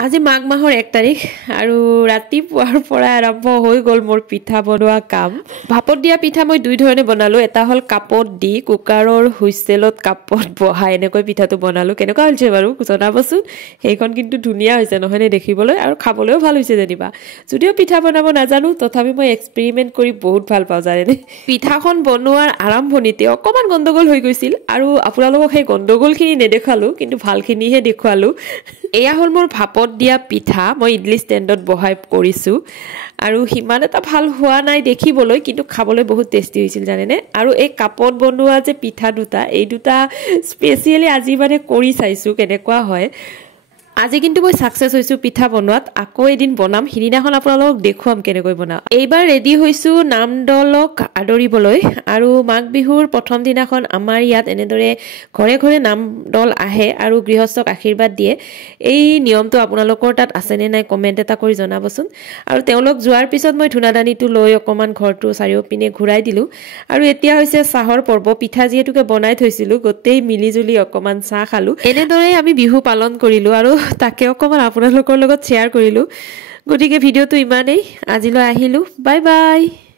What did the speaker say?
আজি মাঘ মাহৰ 1 তাৰিখ আৰু ৰাতিপুৱাৰ পৰা আৰম্ভ হৈ গ'ল মোৰ পিঠা বনোৱা কাম ভাপত দিয়া পিঠা মই দুই ধৰণে বনালো এটা হল কাপত দি কুকাৰৰ হুইসেলত কাপত বহাই এনেকৈ পিঠাটো বনালো কেনেকুৱা হৈছে বাৰু জনাবচোন সেইখন কিন্তু ধুনিয়া হৈছে নহয়নে দেখিবলৈ আৰু খাবলৈও ভাল হৈছে যেনিবা যদিও পিঠা বনাব নাজানো তথাপি মই এক্সপেৰিমেন্ট কৰি বহুত ভাল পাওঁ জানেনে পিঠাখন বনোৱাৰ আৰম্ভণিতে অকমান গণ্ডগোল হৈ গৈছিল আৰু আপোনালোকক সেই গণ্ডগোলখিনি নেদেখালো কিন্তু ভালখিনিহে দেখুৱালো এয়া হল মোৰ ভাপত দিয়া পিঠা মই ইডলি ষ্টেণ্ডত বহাই কৰিছো আৰু হিমান এটা ভাল হোৱা নাই দেখিবলৈ কিন্তু খাবলৈ বহুত টেষ্টি হৈছিল জানেনে আৰু এই কাপত বনোৱা যে পিঠা দুটা এই দুটা স্পেশালি আজি মানে কৰি চাইছো কেনেকুৱা হয় আজি কিন্তু মই সাকসেস হৈছো পিঠা বনোৱাত আকৌ এদিন বনাম হিদিনাখন আপোনালোকক দেখুৱাম কেনেকৈ বনাও এইবাৰ ৰেডি হৈছো নামদলক আদৰিবলৈ আৰু মাঘ বিহুৰ প্ৰথম দিনাখন আমাৰ ইয়াত এনেদৰে ঘৰে ঘৰে নামদল আহে আৰু গৃহস্থক আশীৰ্বাদ দিয়ে এই নিয়মটো আপোনালোকৰ তাত আছে নে নাই কমেন্ট এটা কৰি জনাবচোন আৰু তেওঁলোক যোৱাৰ পিছত মই ধুনাদানিটো লৈ অকমান ঘৰটো চাৰিওপিনে ঘূৰাই দিলো আৰু এতিয়া হৈছে চাহৰ পৰ্ব পিঠা যেহেতুকে বনাই থৈছিলো গোটেই মিলিজুলি অকমান চাহ খালো এনেদৰে আমি বিহু পালন কৰিলো আৰু তাকে অকমান আপোনালোকৰ লগত শেয়াৰ কৰিলো গতিকে ভিডিওটো ইমানেই আজিলৈ আহিলো বাই বাই